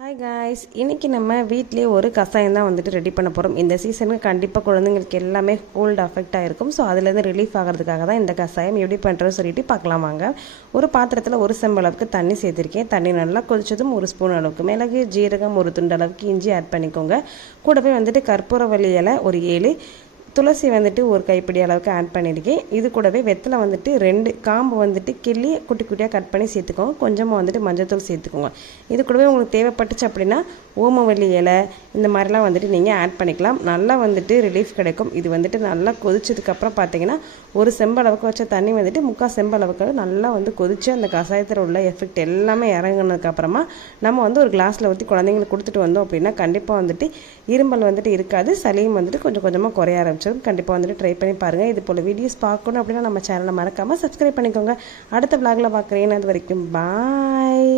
Hi guys, இன்றைக்கி நம்ம வீட்டிலே ஒரு கஷாயம் தான் வந்துட்டு ரெடி பண்ண போகிறோம். இந்த சீசனுக்கு கண்டிப்பாக குழந்தைங்களுக்கு எல்லாமே கோல்டு அஃபெக்ட் ஆகிருக்கும். ஸோ அதுலேருந்து ரிலீஃப் ஆகிறதுக்காக தான் இந்த கஷாயம் எப்படி பண்ணுறோன்னு சொல்லிட்டு பார்க்கலாம் வாங்க. ஒரு பாத்திரத்தில் ஒரு செம்பு அளவுக்கு தண்ணி சேர்த்துருக்கேன். தண்ணி நல்லா கொதிச்சதும் ஒரு ஸ்பூன் அளவுக்கு மிளகு, ஜீரகம், ஒரு துண்டு அளவுக்கு இஞ்சி ஆட் பண்ணிக்கோங்க. கூடவே வந்துட்டு கற்பூரவள்ளி இலை ஒரு 7, துளசி வந்துட்டு ஒரு கைப்பிடி அளவுக்கு ஆட் பண்ணியிருக்கேன். இது கூடவே வெத்தலை வந்துட்டு 2 காம்பு வந்துட்டு கிள்ளி குட்டி குட்டியாக கட் பண்ணி சேர்த்துக்கோங்க. கொஞ்சமாக வந்துட்டு மஞ்சள்தூள் சேர்த்துக்கோங்க. இது கூடவே உங்களுக்கு தேவைப்பட்டுச்சு அப்படின்னா ஓமவல்லி இலை இந்த மாதிரிலாம் வந்துட்டு நீங்கள் ஆட் பண்ணிக்கலாம். நல்லா வந்துட்டு ரிலீஃப் கிடைக்கும். இது வந்துட்டு நல்லா கொதிச்சதுக்கப்புறம் பார்த்தீங்கன்னா ஒரு செம்பளவுக்கு வச்ச தண்ணி வந்துட்டு 3/4 செம்பளவுக்கு நல்லா வந்து கொதித்து அந்த கஷாயத்தில் உள்ள எஃபெக்ட் எல்லாமே இறங்கினதுக்கப்புறமா நம்ம வந்து ஒரு கிளாஸில் ஊற்றி குழந்தைங்களுக்கு கொடுத்துட்டு வந்தோம் அப்படின்னா கண்டிப்பாக வந்துட்டு இருமல் வந்துட்டு இருக்காது. சளியும் வந்துட்டு கொஞ்சம் கொஞ்சமாக குறைய ஆரம்பிச்சிடும். கண்டிப்பாக வந்துட்டு ட்ரை பண்ணி பாருங்கள். இது போல் வீடியோஸ் பார்க்கணும் அப்படின்னா நம்ம சேனலை மறக்காமல் சப்ஸ்கிரைப் பண்ணிக்கோங்க. அடுத்த விளாகில் பார்க்குறேன். அது வரைக்கும் பாய்.